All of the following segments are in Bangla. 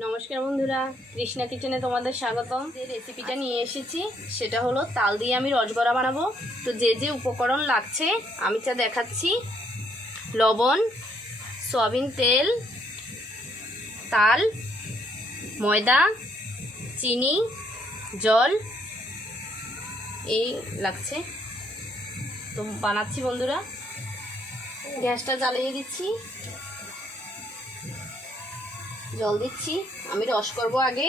নমস্কার বন্ধুরা, কৃষ্ণা কিচেনে তোমাদের স্বাগতম। যে রেসিপিটা নিয়ে এসেছি সেটা হলো তাল দিয়ে আমি রসবড়া বানাবো। তো যে যে উপকরণ লাগছে আমি তা দেখাচ্ছি। লবণ, সয়াবিন তেল, তাল, ময়দা, চিনি, জল এই লাগছে। তো বানাচ্ছি বন্ধুরা। গ্যাসটা জ্বালিয়ে দিচ্ছি, জল দিচ্ছি। আমি রস করব আগে।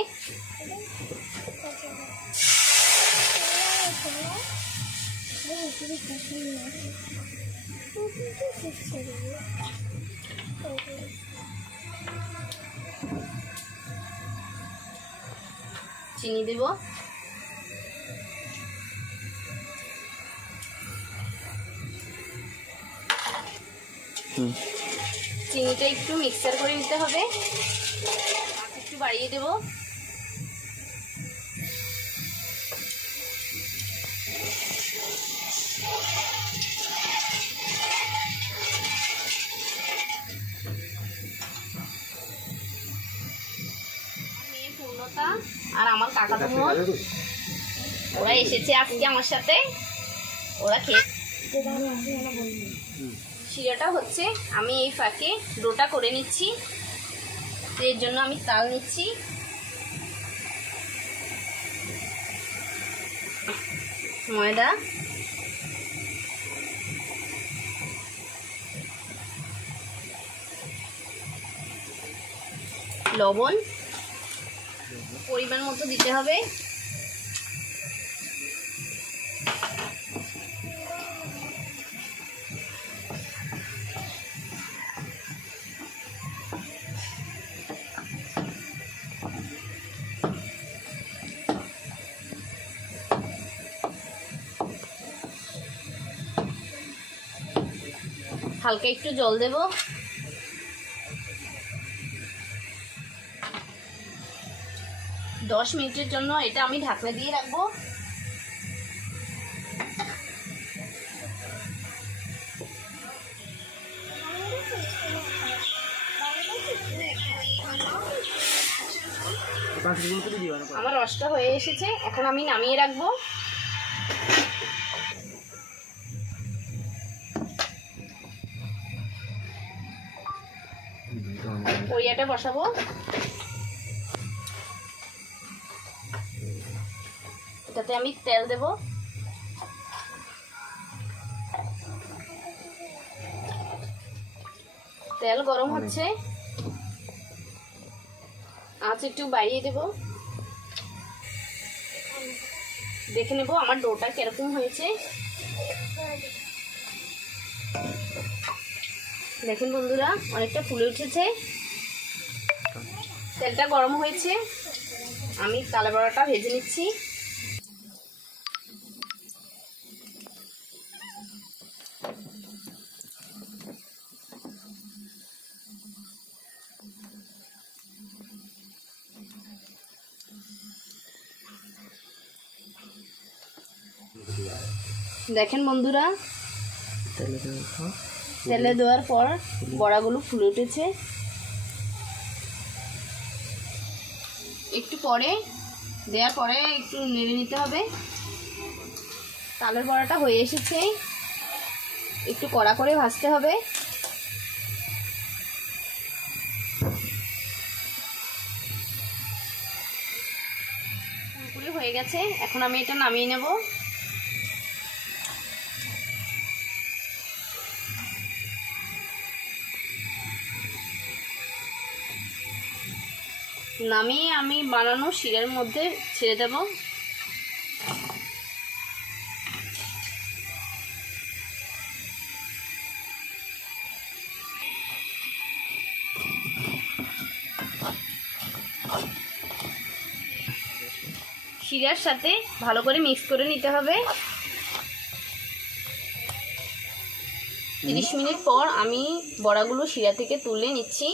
চিনি দেব, চিনিটা একটু মিক্সার করে নিতে হবে। একটু বাড়িয়ে দেব। মেয়ে পূর্ণতা আর আমার কাকাতো বোন ওরা এসেছে আজকে আমার সাথে। ওরা খেয়ে শিরাটা হচ্ছে, আমি এই ফাঁকে ডোটা করে নিচ্ছি। এর জন্য আমি তাল নিচ্ছি, ময়দা, লবণ পরিমাণ মতো দিতে হবে। হালকা একটু জল দেব। 10 মিনিটের জন্য এটা আমি ঢাকনা দিয়ে রাখবো। আমার রসটা হয়ে এসেছে, এখন আমি নামিয়ে রাখবো। কড়িয়াটা বসাবো। এটাতে আমি তেল দেব। তেল গরম হচ্ছে, আঁচ একটু বাড়িয়ে দেব। দেখে নেব আমার ডোটা কিরকম হয়েছে। দেখেন বন্ধুরা, অনেকটা ফুলে উঠেছে। তেলটা গরম হয়েছে, আমি তালে বড়াটা ভেজে নিচ্ছি। দেখেন বন্ধুরা, তেলে দেওয়ার পর বড়াগুলো ফুলে উঠেছে। একটু পরে দেওয়ার পরে একটু নেড়ে নিতে হবে। তালের বড়াটা হয়ে এসেছে, একটু কড়া করে ভাজতে হবে। পুরোপুরি হয়ে গেছে, এখন আমি এটা নামিয়ে নেব। নামিয়ে আমি বানানো শিরার মধ্যে ছেড়ে দেব। শিরার সাথে ভালো করে মিক্স করে নিতে হবে। 30 মিনিট পর আমি বড়াগুলো শিরা থেকে তুলে নিচ্ছি।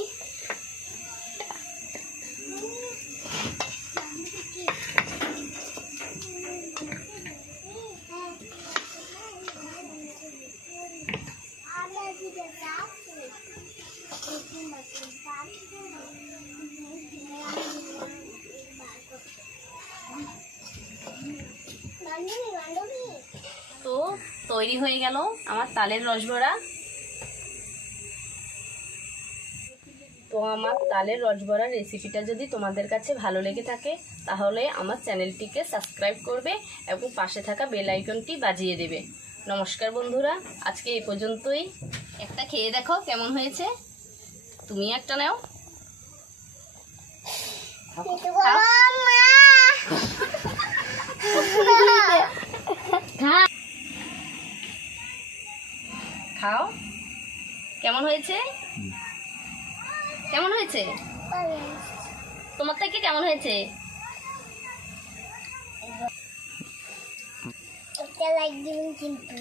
তো তৈরি হয়ে গেল আমার তালের রসবড়া। তো আমার তালের রসবড়ার রেসিপিটা যদি তোমাদের কাছে ভালো লেগে থাকে তাহলে আমার চ্যানেলটিকে সাবস্ক্রাইব করবে এবং পাশে থাকা বেল আইকনটি বাজিয়ে দেবে। নমস্কার বন্ধুরা, আজকে এই পর্যন্তই। একটা খেয়ে দেখো কেমন হয়েছে। তুমি একটা নাও। খাও। কেমন হয়েছে? কেমন হয়েছে? তোমার থেকে কেমন হয়েছে? লাইক দিবেন কিন্তু।